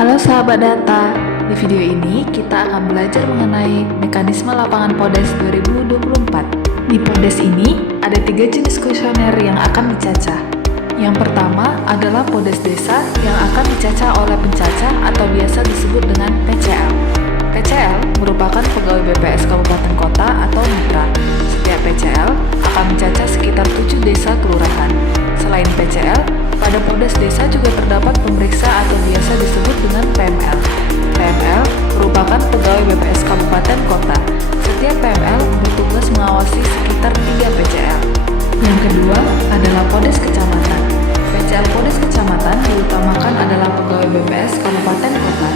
Halo sahabat data, di video ini kita akan belajar mengenai mekanisme lapangan PODES 2024. Di PODES ini ada 3 jenis kuesioner yang akan dicacah. Yang pertama adalah PODES desa yang akan dicacah oleh pencacah atau biasa disebut dengan PCL. PCL merupakan pegawai BPS Kabupaten Kota atau mitra. Setiap PCL akan mencacah sekitar 7 desa kelurahan. Selain PCL, pada PODES desa juga terdapat pemeriksa atau biasa disebut dengan PML. PML merupakan pegawai BPS Kabupaten Kota. Setiap PML bertugas mengawasi sekitar 3 PCL. Yang kedua adalah PODES kecamatan. PCL PODES kecamatan diutamakan adalah pegawai BPS Kabupaten Kota.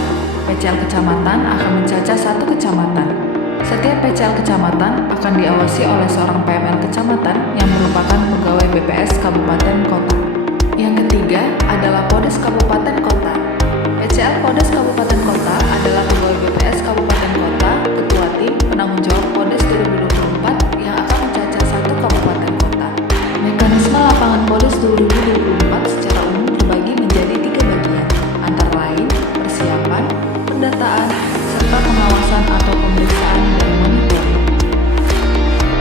PCL kecamatan akan mencacah 1 kecamatan. Setiap PCL kecamatan akan diawasi oleh seorang PML kecamatan yang merupakan pegawai BPS Kabupaten Kota. Yang ketiga adalah PODES Kabupaten Kota. PCL PODES Kabupaten Kota adalah pegawai BPS Kabupaten Kota, ketua tim, penanggung jawab PODES 2024 yang akan mencacah 1 kabupaten kota. Mekanisme lapangan PODES 2024 secara umum terbagi menjadi 3 bagian, antara lain persiapan, pendataan, serta pengawasan atau pemeriksaan dan monitoring.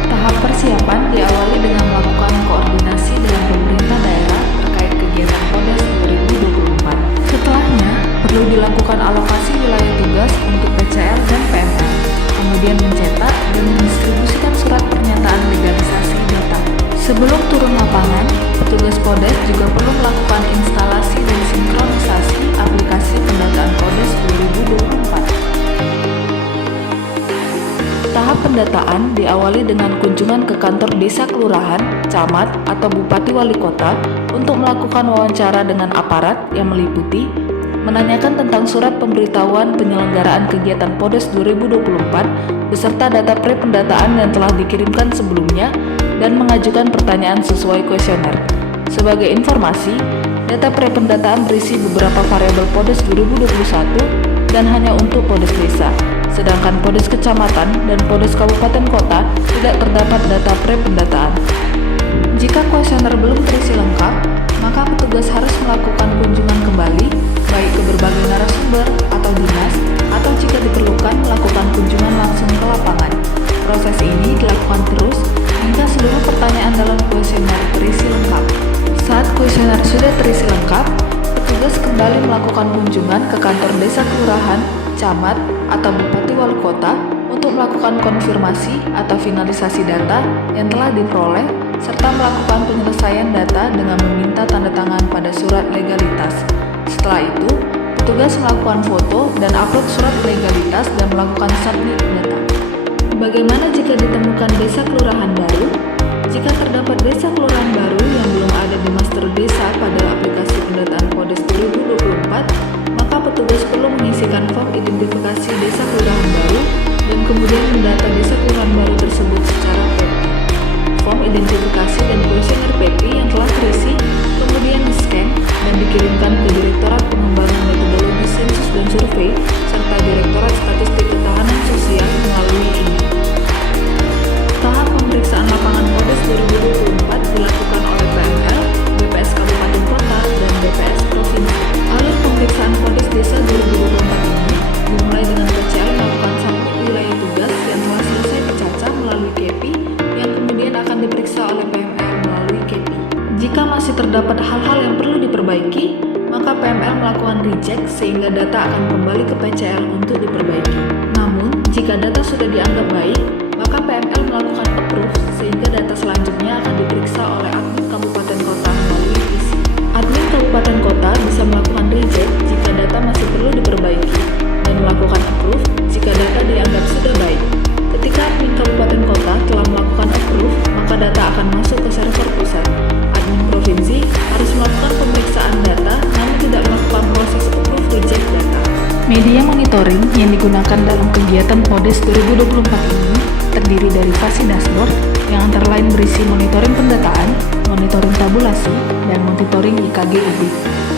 Tahap persiapan diawali dengan melakukan koordinasi dengan pemerintah daerah terkait kegiatan PODES 2024. Setelahnya, perlu dilakukan alokasi wilayah tugas untuk PCL dan PML, kemudian mencetak dan mendistribusikan surat pernyataan legalisasi data. Sebelum turun lapangan, petugas PODES juga perlu melakukan instalasi dan sinkronisasi aplikasi pendataan PODES 2024. Tahap pendataan diawali dengan kunjungan ke kantor desa kelurahan, camat, atau bupati wali kota untuk melakukan wawancara dengan aparat yang meliputi menanyakan tentang surat pemberitahuan penyelenggaraan kegiatan PODES 2024 beserta data pre-pendataan yang telah dikirimkan sebelumnya dan mengajukan pertanyaan sesuai kuesioner. Sebagai informasi, data pre-pendataan berisi beberapa variabel PODES 2021 dan hanya untuk PODES desa. Sedangkan PODES kecamatan dan PODES kabupaten kota tidak terdapat data pre-pendataan. Jika kuesioner belum terisi lengkap, maka petugas harus melakukan kunjungan kembali, baik ke berbagai narasumber atau dinas, atau jika diperlukan melakukan kunjungan langsung ke lapangan. Proses ini dilakukan terus hingga seluruh pertanyaan dalam kuesioner terisi lengkap. Saat kuesioner sudah terisi lengkap, petugas kembali melakukan kunjungan ke kantor desa kelurahan, camat, atau bupati wali kota untuk melakukan konfirmasi atau finalisasi data yang telah diperoleh serta melakukan penyelesaian data dengan meminta tanda tangan pada surat legalitas. Setelah itu, petugas melakukan foto dan upload surat legalitas dan melakukan submit data. Bagaimana jika ditemukan desa kelurahan baru? Jika terdapat desa kelurahan baru yang belum ada di master desa pada aplikasi pendataan PODES 2024, maka petugas perlu mengisikan form identifikasi desa kelurahan baru dan kemudian mendata desa kelurahan baru tersebut secara PP. Form identifikasi dan kuesioner PP yang telah terisi kemudian di-scan dan dikirimkan ke Direktorat Pengembangan Metodologi Sensus dan Survei serta Direktorat Statistik Ketahanan Sosial melalui email. Tahap pemeriksaan lapangan PODES 2024 dilakukan oleh PML, BPS Kabupaten Kota, dan BPS Provinsi. Alur pemeriksaan PODES Desa 2024 ini dimulai dengan PCL melakukan submit wilayah tugas yang telah selesai dicacah melalui KEPI yang kemudian akan diperiksa oleh PML melalui KEPI. Jika masih terdapat hal-hal yang perlu diperbaiki, maka PML melakukan reject sehingga data akan kembali ke PCL untuk diperbaiki. Namun, jika data sudah dianggap baik, maka PML melakukan approve sehingga data selanjutnya akan diperiksa oleh admin kabupaten kota melalui PC. Admin kabupaten kota bisa melakukan reject jika data masih perlu diperbaiki dan melakukan approve jika data dianggap sudah baik. Ketika admin kabupaten kota telah melakukan approve, maka data akan masuk ke server pusat. Admin provinsi harus melakukan pemeriksaan data namun tidak melakukan proses approve reject data. Media monitoring yang digunakan dalam kegiatan PODES 2024 ini terdiri dari Fasi Dashboard yang antara lain berisi monitoring pendataan, monitoring tabulasi, dan monitoring IKG-ID.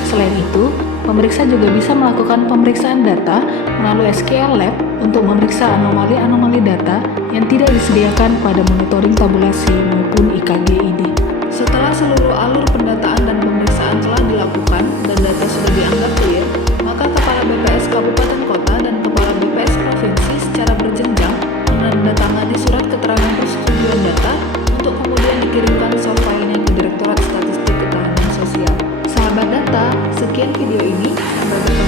Selain itu, pemeriksa juga bisa melakukan pemeriksaan data melalui SQL Lab untuk memeriksa anomali-anomali data yang tidak disediakan pada monitoring tabulasi maupun IKG-ID. Setelah seluruh alur pendataan dan pemeriksaan telah dilakukan dan data sudah dianggap clear, maka Kepala BPS keterangan persetujuan data untuk kemudian dikirimkan soft file-nya ke Direktorat Statistik Ketahanan Sosial. Sahabat data, sekian video ini. Sebagai